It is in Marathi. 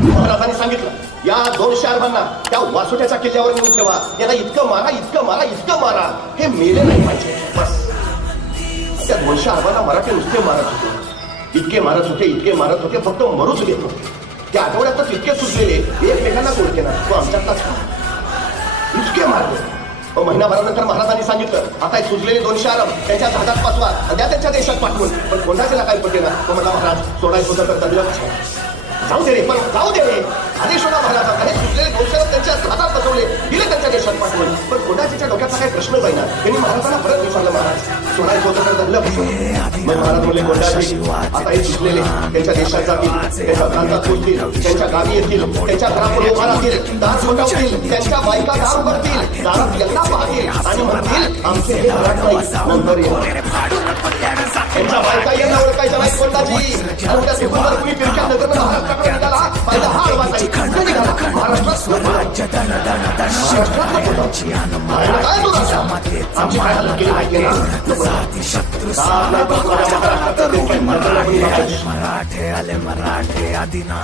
महाराजांनी सांगितलं या 200 अरबांना त्या वासोट्याच्या किल्ल्यावर नेऊन ठेवा, याला इतकं मारा इतकं मारा इतकं मारा, हे मेले नाही पाहिजे. बस त्या 200 अरबांना मराठी नुसते मारत होते, इतके मारत होते इतके मारत होते, फक्त मरूच देत होते. त्या आठवड्यातच इतके सुचलेले एकमेकांना गोड केला, तो आमच्यातलाच इतके मारले. महिनाभरानंतर महाराजांनी सांगितलं आता सुजलेले 200 अरब त्यांच्या जहाजात पाठवा, त्या त्यांच्या देशात पाठवून. पण कोणाच्याला काही पटे ना, तो म्हणला महाराज सोडायचं होतं तर दंड जाऊ दे रे, पण जाऊ दे रे, आदेश होता महाराजांचा. हे सुटलेले 200 अरब त्यांच्या हातात बसवले, गेले त्यांच्या देशात पाठवून. पण कोणाच्या डोक्याचा काही प्रश्न जाईना. त्यांनी महाराजांना परत विचारलं महाराज सोडायचं होतं तर दंड बसवलं. मग महाराज म्हणले गोंडाजी आता हे सुटलेले त्यांच्या देशात जातील, त्यांच्या प्रांतात पोचतील, त्यांच्या गावी येतील, त्यांच्या घरापुढे उभा राहतील, दार ठोठावतील, त्यांच्या बायका दार उघडतील, दारात यंदा पाहतील आणि म्हणतील आमचे हे घरात नाही नंतर त्यांच्या बायका यांना ओळखायच्या नाही गोंडाजी. आणि त्या सुंदर कुणी फिरक्या नगर महाराष्ट्राकडे निघाला पाहिजे हा अरबा नाही महाराष्ट्रात काय तू आमची काय हालत केली माहिती ना. मराठे आले मराठे आदिना